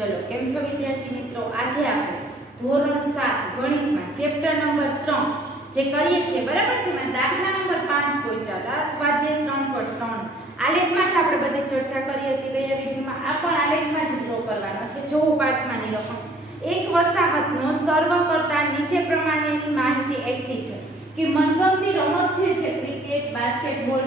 ચલો કેમ છો વિદ્યાર્થી મિત્રો? આજે આપણે ધોરણ 7 ગણિતમાં ચેપ્ટર નંબર 3 જે કરીએ છીએ, બરાબર છે? મેં દાખલા નંબર 5 પહોંચ્યા હતા, સ્વાધ્યાય 3.3 આલેખમાં જ આપણે બધી ચર્ચા કરી હતી ગયા વિડિયોમાં. આ પણ આલેખમાં જ ડ્રો કરવાનો છે. જો પાંચમાની રકમ એક વસાહતનો સર્વ કરતા નીચે પ્રમાણેની માહિતી એકઠી છે કે મનગમતી રમત છે cricket, basketball,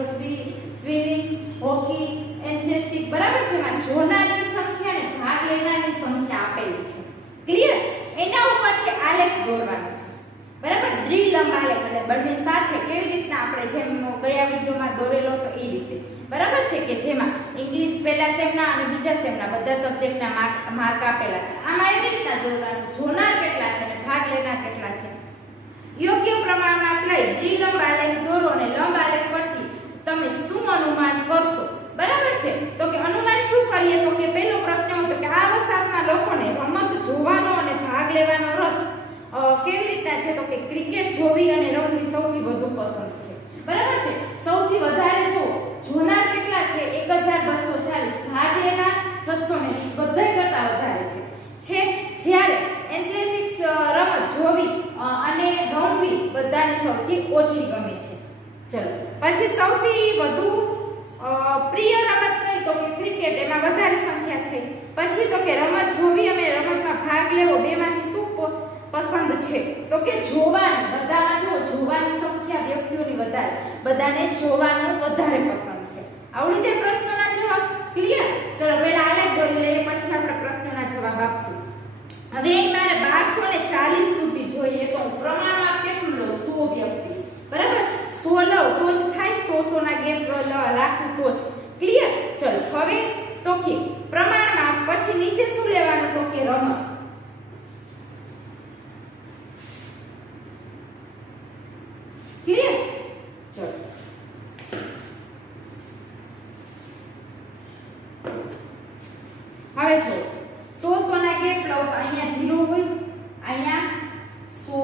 swimming, hockey, athletic, બરાબર છે? માં જોનારની સંખ્યા અને ભાગ લેનારની સંખ્યા આપેલી છે. ક્લિયર? એના ઉપરથી આલેખ દોરવાનો છે, બરાબર? દ્વિલંબ આલેખ એટલે બંને સાથે કેવી રીતના આપણે જેમ ગયા વિડિયોમાં દોરેલો હતો એ રીતે, બરાબર છે? કે જેમાં ઇંગ્લિશ પહેલા સેમના અને બીજા સેમના બધા સબ્જેક્ટના માર્ક આપેલા હતા. આમાં એવી રીતના દોરવાનું, જોનાર કેટલા છે અને ભાગ લેનાર કેટલા છે. યોગ્ય પ્રમાણમાં લઈ દ્વિલંબ આલેખ દોરો અને લંબ આલેખ પરથી તમે શું અનુમાન કરશો? બરાબર છે? તો કે અનુમાન શું કરીએ? તો કે પહેલો પ્રશ્ન હતો કે આ વસાહતમાં લોકોને રમત જોવાનો અને ભાગ લેવાનો રસ કેવી રીતના છે? તો કે ક્રિકેટ જોવી અને રમવી સૌથી વધુ પસંદ છે, બરાબર છે? સૌથી વધારે જોનાર કેટલા છે? 1240, ભાગ લેનાર 620, બધાય કરતા વધારે છે. જ્યારે એથ્લેટિક્સ રમત જોવી અને રમવી બધાને સૌથી ઓછી ગમે છે. ચલો પછી સૌથી વધુ પ્રિય રમત કઈ? તો કે ક્રિકેટ, એમાં વધારે સંખ્યા થઈ. પછી તો કે રમત જોવી અને રમતમાં ભાગ લેવો બેમાંથી શું પસંદ છે? તો કે જોવાની, બધામાં જોવાની સંખ્યા વ્યક્તિઓની વધારે, બધાને જોવાનું વધારે પસંદ છે. આવડી જાય પ્રશ્નના જવાબ? ક્લિયર? ચલો પહેલા આલેખ દોરી લઈએ, પછી આપણે પ્રશ્નના જવાબ આપશું. હવે મારે 1240 સુધી જોઈએ તો પ્રમાણમાં કેટલું લો? 100 વ્યક્તિ, બરાબર? 100 લો તો જ થાય, 100 ના ગેપ રાખું તો જ. ક્લિયર? ચલો હવે તો કે પ્રમાણમાં પછી નીચે શું લેવાનું? તો કે રમત. ક્લિયર? ચલો હવે જો 100 ના ગેપ લો તો અહીંયા 0 હોય, અહીંયા 100,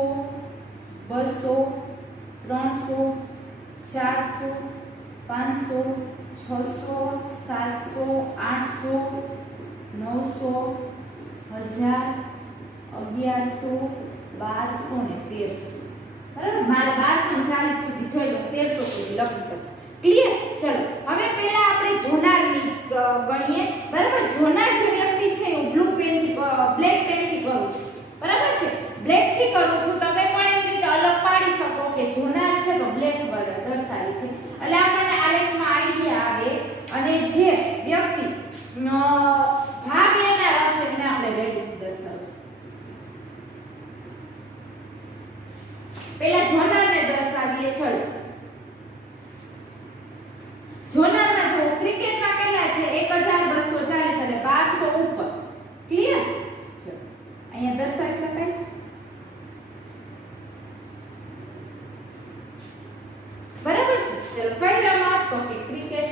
200, 300, 400, 500, 600, 700, 800, 900, 1000, 1100 ને 1300. બરાબર? મારે 1240 સુધી જોઈ લો, 1300 સુધી લખી શકું. ક્લિયર? ચલો હવે પહેલા આપણે જોનારની ગણીએ, બરાબર? જોનાર જે વ્યક્તિ છે હું બ્લુ પેન થી બ્લેક પેન થી કરું છું, બરાબર છે? બ્લેક થી કરું છું. તમે પણ એવી રીતે અલગ પાડી શકો કે જોનાર છે તો બ્લેક દર્શાવી છે, એટલે આપણને આલેખમાં આઈડિયા આવે. અને જે વ્યક્તિ ભાગ લેનાર હશે એને આપણે રેડ થી દર્શાવીશું. પહેલા જોનારને દર્શાવીએ. ચલો જોનારમાં જો ક્રિકેટમાં કેટલા છે? 1240 એટલે 1200 ઉપર. ક્લિયર? ચલો અહીંયા દર્શાવી શકાય. બરાબર છે? ચલો કઈ રમત? તો કે ક્રિકેટ.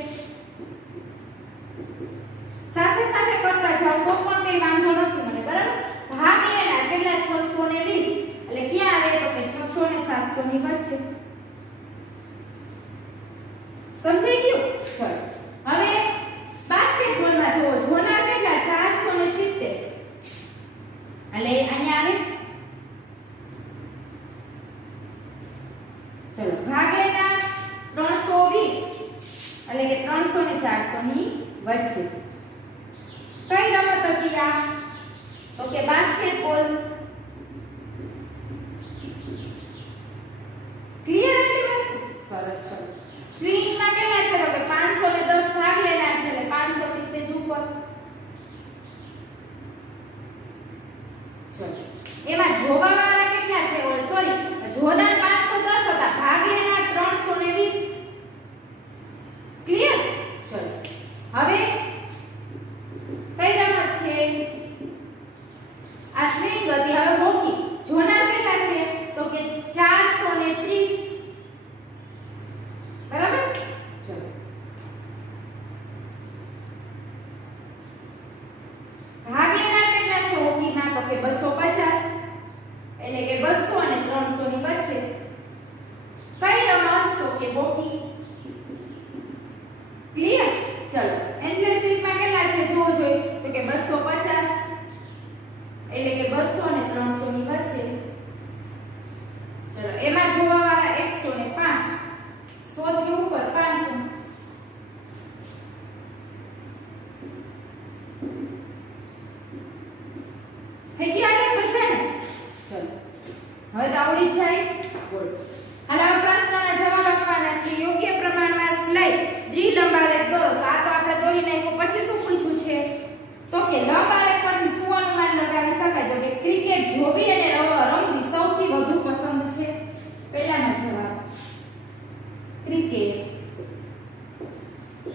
સાથે સાથે કરતા જાવ તો પણ કઈ વાંધો નથી મને, બરાબર? ભાગ લેનાર કેટલા? 620, એટલે ક્યાં આવે? તો કે 600 ને 700 ની વચ્ચે. સમજાઈ ગયું? ચલો હવે બાસ્કેટબોલમાં જુઓ, જોનાર કેટલા? 470, એટલે અહીંયા આવે. ચલો ભાગ લેનાર 320, એટલે કે 300 ને 400 ની વચ્ચે. કઈ રમત હતી આ? તો કે બાસ્કેટબોલ. ક્લિયર? એટલી વસ્તુ સરસ. ચલો સ્વિંગમાં કેટલા છે? તો કે 510 ભાગ લેનાર છે, એટલે 500 થી સેજ ઉપર. ચલો એમાં જોવાવાળા કેટલા છે? સોરી, જોનાર 510 હતા, ભાગ લેનાર 320. ક્લિયર? ચલો હવે કઈ રમત છે? આ સ્વિંગ હતી. હવે હોકી. જોનાર કેટલા છે? તો કે 430, બરાબર? ચલો ભાગ લેનાર કેટલા છે હોકીમાં? તો કે 250, એટલે કે 200 અને 300 ની વચ્ચે. કઈ રમત? તો કે હોકી. ક્લિયર? ચલો એટલે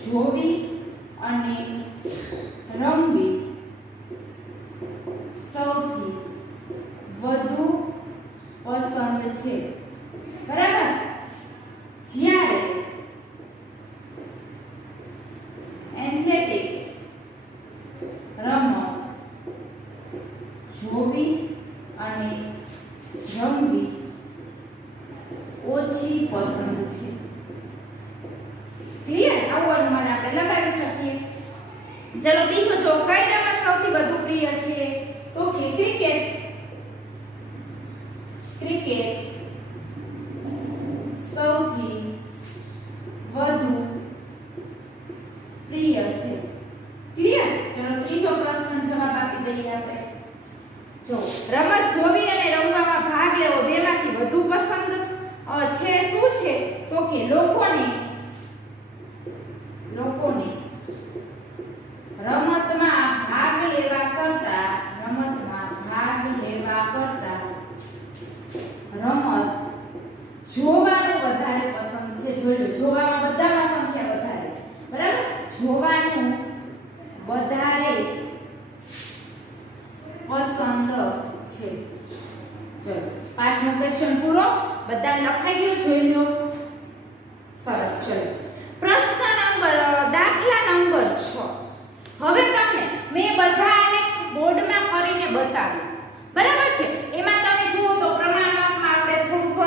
જોવી અને રમવી સૌથી વધુ પસંદ છે, બરાબર? જ્યારે એથ્લેટિક્સ રમત જોવી અને રમવી ઓછી પસંદ છે. ક્લિયર? આવું અનુમાન આપણે લગાવી શકીએ. ચલો બીજો જો, કઈ રમત સૌથી વધુ પ્રિય છે? તો કે ક્રિકેટ. ક્રિકેટ સૌથી વધુ પ્રિય છે. ક્લિયર? ચલો ત્રીજો પ્રશ્ન જવાબ આપી દઈએ આપણે. જો રમત જોવી અને રમવામાં ભાગ લેવો બેમાંથી વધુ પસંદ છે શું છે? તો કે લોકોને રમતમાં ભાગ લેવા કરતા રમત જોવાનું વધારે પસંદ છે. જોઈ લો, જોવામાં બધામાં સંખ્યા વધારે છે, બરાબર? જોવાનું વધારે પસંદ છે. ચલો પાંચમો ક્વેશ્ચન પૂરો. બધાને લખાઈ ગયું? જોઈ લો. સરસ. ચલો પ્રશ્ન નંબર દાખલા નંબર 6. હવે તમને મેં બધા આલેખ બોર્ડમાં કરીને બતાવ્યું, બરાબર છે? એમાં તમે જુઓ તો પ્રમાણમાપમાં આપણે થોડુંક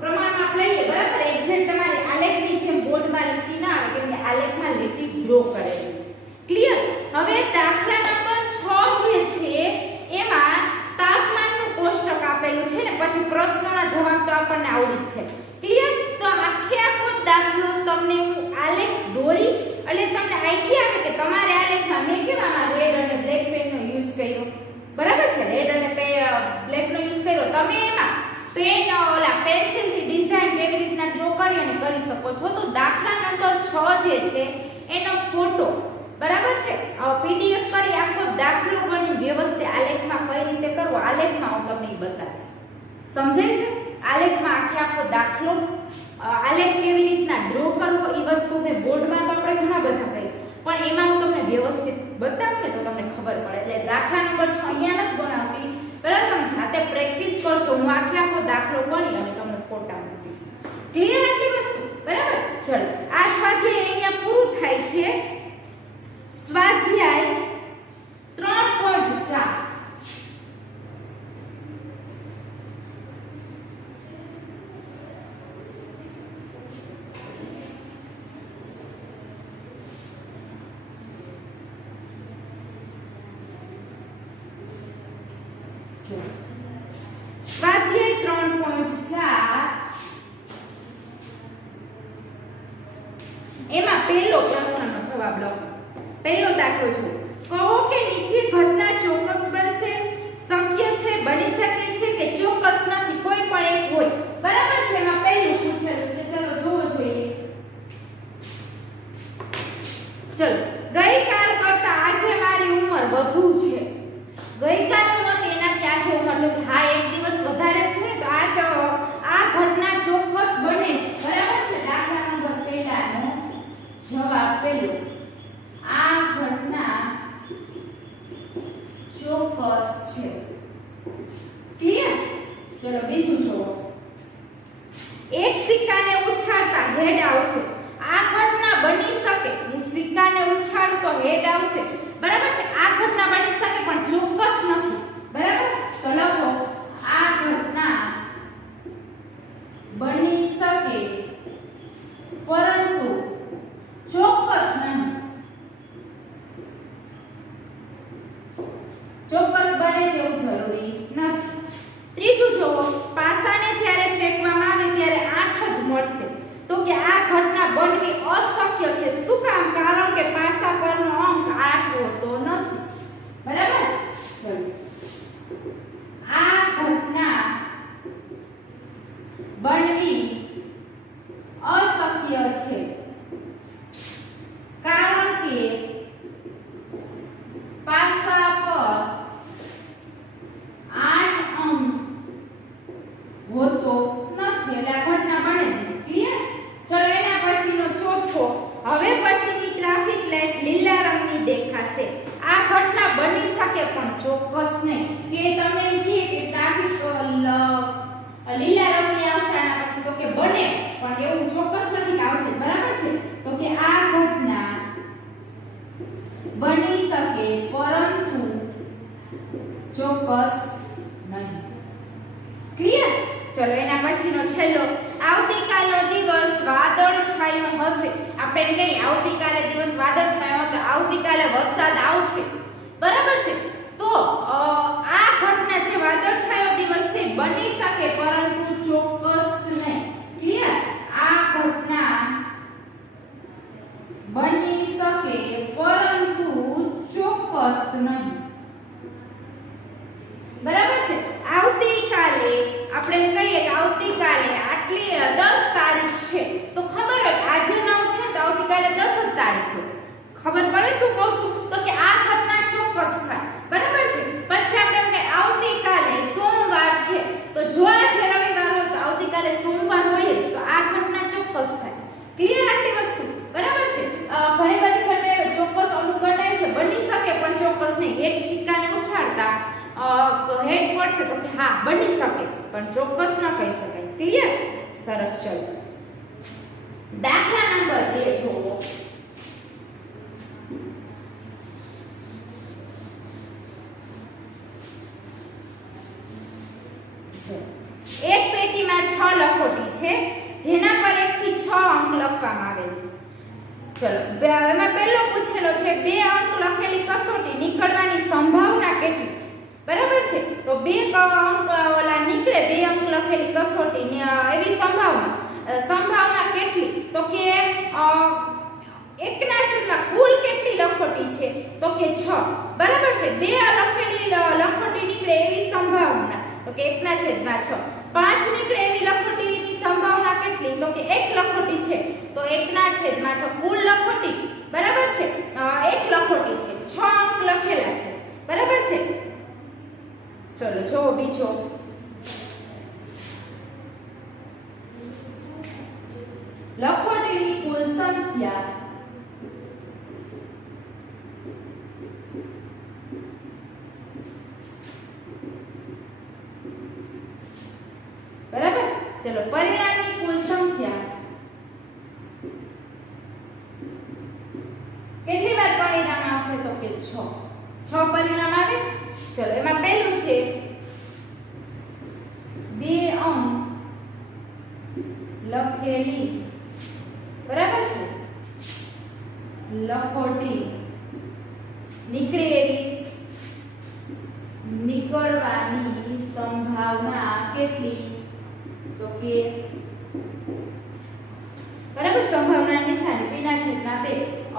પ્રમાણમાપ લઈએ, બરાબર? એક્ઝેક્ટ તમારી આલેખની જેમ બોર્ડમાં લીટી ના આવે, કેમ કે આલેખમાં લીટી ડ્રો કરેલી. ક્લિયર? હવે દાખલા નંબર 6 જે છે એમાં તાપમાનનું કોષ્ટક આપેલું છે ને પછી પ્રશ્નોના જવાબ તો આપણને આવડી જ છે. ક્લિયર? તો આખો દાખલો તમને હું આલેખ દોરી એટલે તમને આઈડિયા આવે કે તમારે આલેખમાં મેં કેવામાં રેડ અને બ્લેક પેનનો યુઝ કર્યો, બરાબર છે? રેડ અને બ્લેકનો યુઝ કર્યો. તમે એમાં પેન પેન્સિલથી ડિઝાઇન કેવી રીતના ડ્રો કરી અને કરી શકો છો. તો દાખલા નંબર 6 જે છે એનો ફોટો, બરાબર છે, પીડીએફ કરી આખો દાખલો ગણી વ્યવસ્થિત આલેખમાં કઈ રીતે કરવો આલેખમાં હું તમને બતાવીશ. સમજાય છે? આલેખમાં આખો દાખલો આલેખ કેવી રીતના ડ્રો કરવો એ વસ્તુ મેં બોર્ડમાં તો આપણે ઘણા બધા કરી, પણ એમાં હું તમને વ્યવસ્થિત બતાવું ને તો તમને ખબર પડે. એટલે દાખલા નંબર 6 અહીંયા નથી બનાવતી, બરાબર? તમે જાતે પ્રેક્ટિસ કરશો. હું આખો દાખલો ગણી અને તમને ફોટા મૂકીશ. ક્લિયર આટલી વસ્તુ? બરાબર? ચલો આ સ્વાધ્યાય અહીંયા પૂરું થાય છે. સ્વાધ્યાય 3.4. સ્વાધ્યાય 3.4 એમાં પહેલો પ્રશ્નનો જવાબ લો. પહેલો દાખલો જો, કહો કે નીચે ઘટના ચોક્કસ બનશે, શક્ય છે, બની શકે છે કે ચોક્કસ નથી, કોઈ પણ એક હોય, બરાબર છે? એમાં પહેલું પૂછેલું છે. ચલો જોવો જોઈએ. ચલો, ગઈકાલ કરતા આજે મારી ઉંમર વધુ છે. ગઈકાલ હતી એનાથી આજે ઉંમર તો હા એક દિવસ વધારે થયું ને, તો આ ઘટના ચોક્કસ બને છે, બરાબર છે? દાખલા નંબર પહેલાનો જવાબ પહેલો, આ ઘટના ચોક્કસ છે. ક્લિયર? ચલો બીજું જોવો. એક સિક્કાને ઉછાળતા હેડ આવશે. આ ઘટના બની શકે. હું સિક્કાને ઉછાળું તો હેડ આવશે, બરાબર છે? આ ઘટના બની શકે પણ ચોક્કસ નથી, બરાબર? તો લખો, આ ઘટના બની શકે પરંતુ ચોક્કસ નહીં. ચોક્કસ બને છે એવું જરૂરી નથી. ત્રીજું જોવો, પાસાને જ્યારે ફેંકવામાં આવે ત્યારે 8 જ મળશે. તો કે આ ઘટના બનવી અશક્ય છે. શું કામ? કારણ કે પાસા પરનો અંક 8 પછીનો છેલ્લો, આવતીકાલનો દિવસ વાદળછાયો હશે. આપણે એમ કહીએ આવતીકાલે દિવસ વાદળછાયો હશે, આવતીકાલે વરસાદ આવશે. બરાબર છે. તો આ ઘટના છે વાદળછાયો દિવસ છે બની શકે પરંતુ ચોક્કસ નહીં. ક્લિયર? આ ઘટના બની શકે પરંતુ ચોક્કસ નહીં. બરાબર છે. આવતીકાલે આપણે એમ કહીએ કે આવતીકાલે આટલી 10 તારીખ છે તો ખબર હોય આજે 9 છે તો આવતીકાલે 10 જ તારીખ હોય. ખબર પડે શું કહું છું? તો કે આ ઘટના ચોક્કસ થાય. બરાબર છે. પછી આપણે એમ કે આવતીકાલે સોમવાર છે તો જો આજે રવિવાર હોય તો આવતીકાલે સોમવાર હોય જ, તો આ ઘટના ચોક્કસ થાય. ક્લિયર આટલી વસ્તુ? બરાબર છે. ઘણી બધી ઘટના ચોક્કસ અમુક ઘટના છે બની શકે પણ ચોક્કસ નહીં. એક સિક્કાને ઉછાળતા હેડ પડશે તો કે હા બની શકે પણ ચોક્કસ ન કહી શકાય. ક્લિયર? સરસ. ચલો દાખલા નંબર 2 જોવો. એક પેટીમાં 6 લખોટી છે જેના પર 1 થી 6 અંક લખવામાં આવેલ છે. ચલો એમાં પહેલો પૂછેલો છે 2 અંક લખેલી કસોટી નીકળવાની સંભાવના કેટલી? બરાબર છે. તો 2 અંક ઓલા નીકળે, 2 અંક લખેલી કસોટી એવી સંભાવના કેટલી? તો કે 1 ના છેદમાં કુલ કેટલી લખોટી છે? તો કે 6. બરાબર છે. 2 લખેલી લખોટી નીકળે એવી સંભાવના તો કે 1 ના છેદમાં 6. 5 નીકળે એવી લખોટીની સંભાવના કેટલી? તો કે 1 લખોટી છે તો 1 ના છેદમાં 6. કુલ લખોટી બરાબર છે 1 લખોટી છે, 6 અંક લખેલા છે. બરાબર છે. ચલો જો બીજો. લખોટીની કુલ સંખ્યા બરાબર. ચલો પરિણામની કુલ સંખ્યા કેટલી વાર પરિણામ આવશે? તો કે 6 પરિણામ આવે. ચલો એમાં પહેલું છે 2 અંક લખેલી બરાબર છે લખોટી નીકળે એવી નીકળવાની સંભાવના કેટલી? તો કે બરાબર સંભાવના નિશાની p ના છેદમાં 2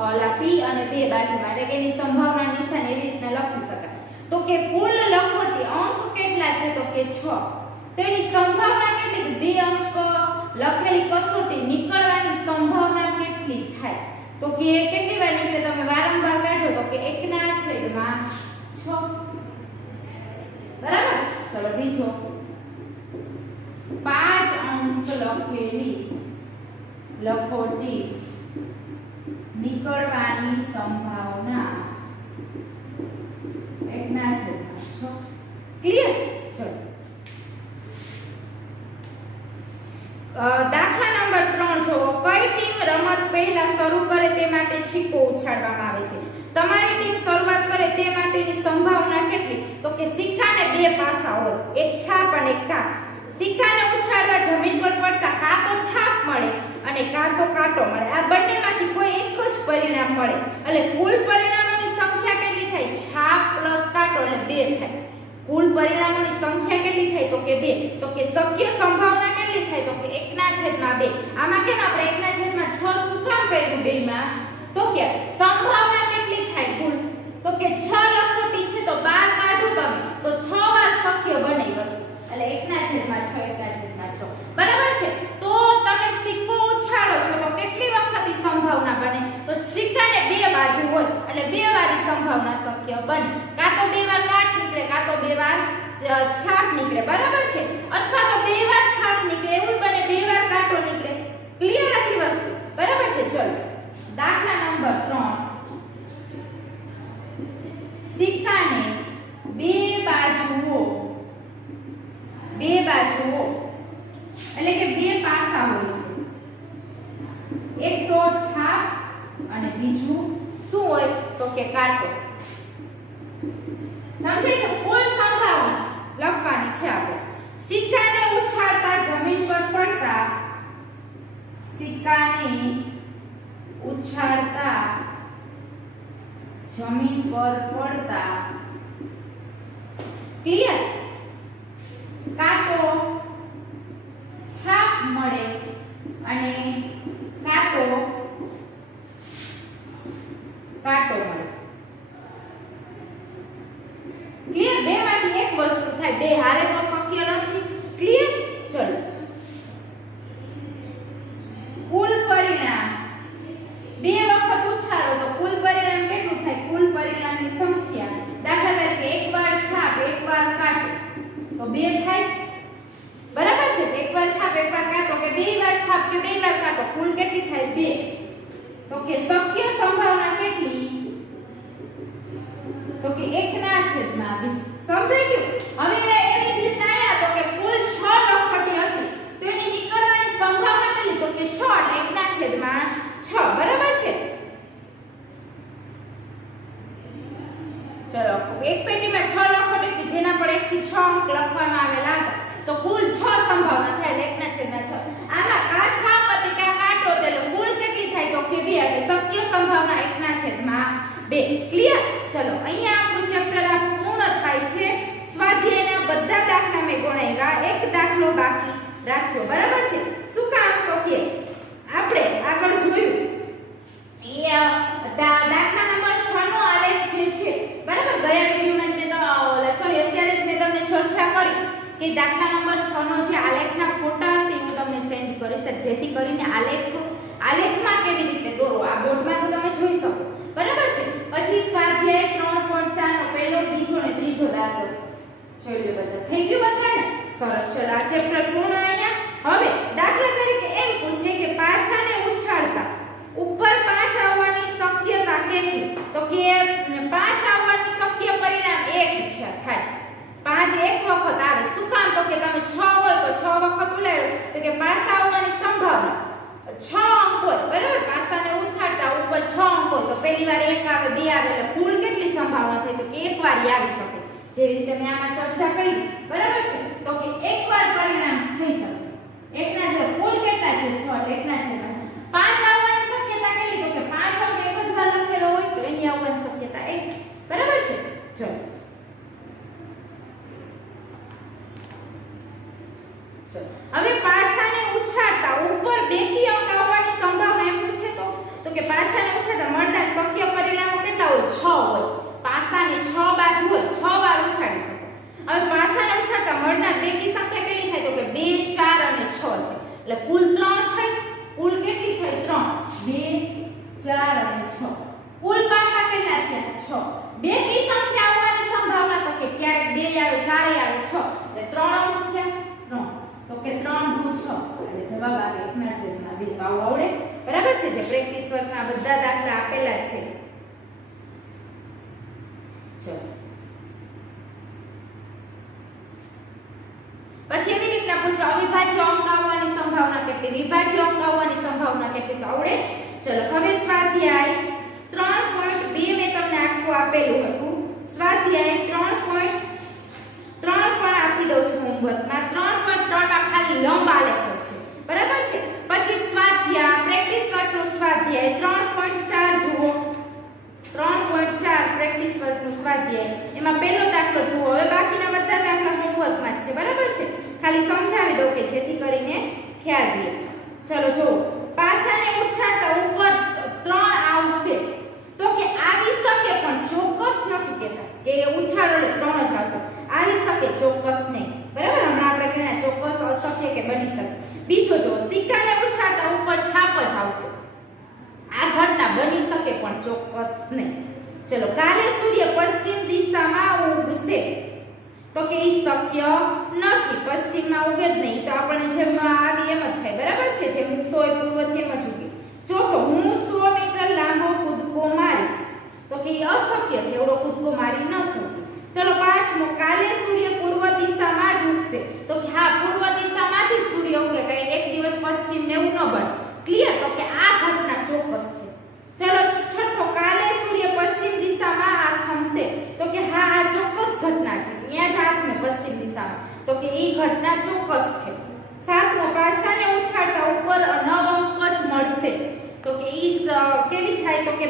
ઓલા p અને 2 બાજુ માટે એની સંભાવના નિશાની એવી રીતના લખી શકાય. તો કે કુલ લખોટી અંક કેટલા છે? તો કે 6. તો એની સંભાવના કેટલી? 2 અંક લખેલી કસોટી નીકળવાની સંભાવના કેટલી થાય? તો કે કેટલી વાર નીકળે? તમે વારંવાર કાઢો તો કે 1 ના છેદમાં 6. બરાબર. ચલો બીજો 5 અંક લખેલી લખોટી નીકળવાની સંભાવના 1 ના છેદમાં 6. ક્લિયર? ચલો દાખલા નંબર 3 જોવો. કઈ ટીમ રમત પહેલા શરૂ કરે તે માટે છીકો ઉછાળવામાં આવે છે? તમારી ટીમ શરૂઆત કરે તે માટેની સંભાવના કેટલી? તો કે સિક્કાને 2 પાસા હોય, એક છાપ અને એક કાટ. સિક્કાને ઉછાળવા જમીન પર પડતા કાં તો છાપ મળે અને કાં તો કાંટો મળે. આ બંનેમાંથી કોઈ એક જ પરિણામ મળે. એટલે કુલ પરિણામોની સંખ્યા કેટલી થાય? છાપ પ્લસ કાંટો એટલે 2 થાય. કુલ પરિણામોની સંખ્યા કેટલી થાય? તો કે 2. તો કે શક્ય સંભાવના કેટલી થાય? તો કે 1 ના છેદમાં 2. આમાં કેમ આપણે 1 ના છેદમાં 6 શું કામ કર્યું 2 માં? તો કે સંભાવના કેટલી થાય કુલ? તો કે 6 લખોટી છે તો 12 કાઢો તમે તો 6 વાર શક્ય બને વસ્તુ. એટલે 1 ના છેદમાં 6 1 ના છેદમાં 6. બરાબર છે. તો તમે સિક્કો ઉછાળો છો તો કેટલી વખત સંભાવના બને? તો સિક્કાને 2 બાજુ હોય એટલે 2 વાર સંભાવના શક્ય બને. કાં તો 2 વાર કાટ નીકળે, કાં તો 2 વાર છાપ નીકળે. બરાબર છે. અથવા તો 2 વાર છાપ નીકળે એવું બને, 2 વાર કાંટો નીકળે. ક્લિયર આટલી વસ્તુ? બરાબર છે. ચલો દાખલા નંબર 3. સિક્કાને 2 બાજુઓ એટલે કે 2 પાસા હોય છે. એક તો છાપ અને બીજું શું હોય? તો કે કાંટો. સમજાય છે? કુલ સંભાવના લખવાની છે આપણે. સિક્કાને ઉછાળતા જમીન પર પડતા, સિક્કાને ઉછાળતા જમીન પર પડતા ક્લિયર કાં તો છાપ મળે અને કાં તો કાંટો મળે. ક્લિયર? બે માંથી એક વસ્તુ થાય, બે હારે તો શક્ય નથી. ક્લિયર? ચલો, કુલ પરિણામ બે વખત ઉછાળો તો કુલ પરિણામ કેટલું થાય? કુલ પરિણામની સંખ્યા, દાખલા તરીકે એકવાર છાપ એકવાર કાંટો તો બે થાય, બરાબર છે? એકવાર છાપ એકવાર કાંટો કે બે વાર છાપ કે બે વાર કાંટો, કુલ કેટલી થાય? બે. તો કે શક્ય સંભાવના કેટલી? તો કે 1/2. સમજાઈ ગયું? હવે એવી જ રીતના આયા તો કે કુલ 6 લખોટી હતી તો એની નીકળવાની સંભાવના કેટલી? તો કે 6 એટલે 1/6. બરાબર છે? ચલો, એક પેટીમાં 6 લખોટી હતી જેના પર 1 થી 6 અંક લખવામાં આવેલા હતા તો કુલ 6 સંભાવના થાય એટલે 1/6. આમાં આ છાપ હતી કે આ કાંટો હતો એટલે કુલ કેટલી થાય? તો કે 2 એટલે શક્ય સંભાવના 1/2. ક્લિયર? ચલો, અહીંયા આપણું ચેપ્ટર આ પૂર્ણ થાય છે. સ્વાધ્યાયના બધા દાખલા મેં ગણાવ્યા, એક દાખલો બાકી રાખ્યો. બરાબર છે? શું કામ? તો કે આપણે આગળ જોયું એ દાખલા નંબર 6 નો આલેખ જે છે, બરાબર, ગયા વિડિયોમાં મેં સોરી અત્યારે જ મેં તમને ચર્ચા કરી કે દાખલા નંબર 6 નો જે આલેખના ફોટા હશે હું તમને સેન્ડ કરીશ જેથી કરીને આલેખમાં કેવી રીતે દોરો આ બોર્ડમાં તો તમે જોઈ શકો. બરાબર છે? પછી સ્વાધ્યાય 3.4 નો પહેલો, બીજો અને ત્રીજો દાખલો જોઈ લો. બધા થઈ ગયું બધાને? સરસ. ચલો, આ ચેપ્ટર પૂર્ણ. અહીંયા હવે દાખલા તરીકે એમ પૂછે કે પાછાને ઉછાળતા ઉપર 5 આવવાની શક્યતા કેટલી? તો કે 5 આવવાનું શક્ય પરિણામ 1 છે થાય. 5 એક વખત આવે. શું કામ? તો કે તમે 6 હોય તો 6 વખત ઉલાડો તો કે પાછા આવવાની સંભાવના 6 અંક હોય. બરાબર? પાછાને ઉછાળતા ઉપર 6 અંક હોય તો પહેલી વાર 1 આવે, 2 આવે એટલે કુલ કેટલી સંભાવના થઈ? તો કે એક વાર આવી શકે. જેવી રીતે મેં આમાં ચર્ચા કરી. બરાબર છે? તો કે એક વાર પરિણામ થઈ શકે. એકના જે કુલ કેટલા છે? 6 એટલે 1/5. 5 આવવાની શક્યતા કેટલી? તો કે 5 અંક એક જ વાર લખેલો હોય તો એની આવવાની શક્યતા 1. બરાબર છે? ચલો, હવે પાછાને ઉછાળતા ઉપર બેકી અંક આવવાની સંભાવના એમ પૂછે તો કે પાછાને ઉછાળતા મળતા શક્ય પરિણામો કેટલા હોય? 6 હોય. પાસાની 6 બાજુ હોય, 6 વાર ઉછાળી શકો. હવે પાસાને ઉછાળતા મળનાર બેકી સંખ્યા કેટલી થાય? તો કે 2, 4 અને 6 છે એટલે કુલ 3 થઈ. કુલ કેટલી થઈ? 3. 2, 4 અને 6. કુલ પાસા કેટલા થયા? 6. બેકી સંખ્યા આવવાની સંભાવના તો કે ક્યારેક 2 આવે, 4 આવે, 6 એટલે 3 અંક થયા. 3 તો કે 3 દુ 6 એટલે જવાબ આવે 1/2. તો આવું આવડે? બરાબર છે? જે પ્રેક્ટિસ વર્કમાં બધા દાખલા આપેલા છે. ચલો, પછી એવી રીતના પૂછો અવિભાજ્ય અંક આવવાની સંભાવના કેટલી? વિભાજ્ય અંક આવવાની સંભાવના કેટલી? તો આવડે? ચલો, હવે સ્વાધ્યાય 3.2 મેં તમને આખું આપેલું હતું. સ્વાધ્યાય 3.3 પણ આપી દઉં છું હોમવર્કમાં. 3.3 માં ખાલી લંબ આલેખો છે. બરાબર છે? પછી સ્વાધ્યાય પ્રેક્ટિસ વર્કનું સ્વાધ્યાય 3.4 જુઓ. 3.4 પ્રેક્ટિસ વર્કનું સ્વાધ્યાય એમાં પહેલો દાખલો જુઓ. હવે બાકીના બધા દાખલા હોમવર્કમાં જ છે. બરાબર છે? ખાલી સમજાવી દઉં કે જેથી કરીને ખ્યાલ રહે. ચલો જુઓ, પાછાને ઉછાળતા ઉપર 3 આવશે તો કે આવી શકે પણ ચોક્કસ નથી કહેતા કે ઉછાળો એટલે 3 જ આવશે. આવી શકે, ચોક્કસ નહીં. બરાબર? હમણાં આપણે કહેના ચોક્કસ અશક્ય કે બની શકે. બીજો જો સિક્કાને ઉછાળતા ઉપર છાપ જ આવશે. આ ઘટના બની શકે પણ ચોક્કસ નહીં. ચલો, કાલે સૂર્ય પશ્ચિમ દિશામાં ઉગશે તો કે એ શક્ય નથી. પશ્ચિમમાં ઉગે જ નહીં તો આપણને જેમ આવી એમ જ થાય. બરાબર છે? જે મુક્તો હોય પૂર્વથી એમ જ ઉગે. ચોથો, હું 100 મીટર લાંબો કૂદકો મારીશ તો કે એ અશક્ય છે. એવડો કૂદકો મારી ન શકે. ચલો, પાંચમો, કાલે સૂર્ય પૂર્વ દિશામાં જ ઉગશે તો કે હા, પૂર્વ દિશામાંથી સૂર્ય ઉગે. કઈ એક દિવસ પશ્ચિમ ને એવું ન બને. ક્લિયર? તો કે આ ઘટના ચોક્કસ છે. ચલો, છઠ્ઠો, કાલે સૂર્ય પશ્ચિમ દિશામાં આથમશે તો કે હા, આ ચોક્કસ ઘટના છે. ત્યાં જ આથમે પશ્ચિમ દિશામાં તો કે એ ઘટના ચોક્કસ છે. 7મો પાસાને ઉછાળતા ઉપર 9 અંક જ મળશે. તો કે ઈ કેવી થાય તો કે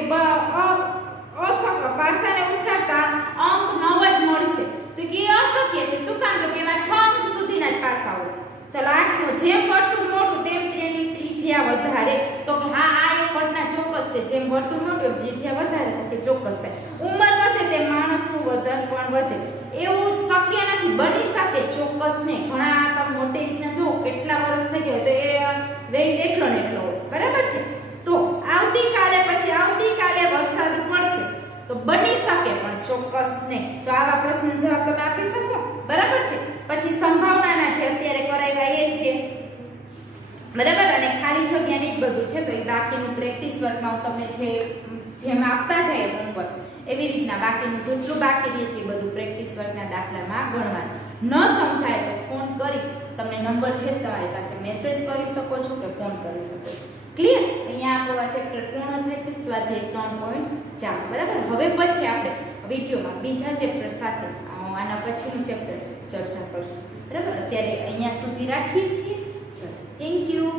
પાસાને ઉછાળતા અંક 9 જ મળશે. તો કે એ અશક્ય છે. શું કામ? તો કે એમાં 6 અંક સુધીના જ પાસા હોય. ચલો 8મો, જેમ વર્તુળ મોટું તેમ તેની ત્રિજ્યા વધારે. તો કે હા, આ એક ઘટના ચોક્કસ છે. જેમ વર્તુળ મોટું એમ ત્રિજ્યા વધારે. તો કે ચોક્કસ થાય. ઉંમર વધે તેમ માણસનું વજન પણ વધે. એવું શક્ય નથી, બની શકે, ચોક્કસ ને. ઘણા તમે મોટે ઇસને જો કેટલા વર્ષ થઈ ગયા તો એ વેઇટ એટલો ને એટલો હોય. બરાબર છે? તો આવતીકાલે વરસાદ પડશે. તો બની શકે પણ ચોક્કસ નહીં. તો આવા પ્રશ્ન જવાબ તમે આપી શકો. બરાબર છે? પછી સંભાવનાના છે અત્યારે કરાવ્યા એ છે. બરાબર? અને ખાલી જગ્યાની જ બધું છે. તો એ બાકીનું પ્રેક્ટિસ વર્કમાં હું તમને જેમ આપતા જાય હોમવર્ક એવી રીતના બાકીનું જેટલું બાકી રહે છે એ બધું પ્રેક્ટિસ વર્કના દાખલામાં ગણવાનું. ન સમજાય તો ફોન કરી, તમને નંબર છે તમારી પાસે, મેસેજ કરી શકો છો કે ફોન કરી શકો છો. ક્લિયર? અહીંયા આપણો આ ચેપ્ટર પૂર્ણ થાય છે, સ્વાધ્યાય 3.4. બરાબર? હવે પછી આપણે વિડીયોમાં બીજા ચેપ્ટર સાથે આના પછીનું ચેપ્ટર ચર્ચા કરશું. બરાબર? અત્યારે અહીંયા સુધી રાખીએ છીએ. ચલો, થેન્ક યુ.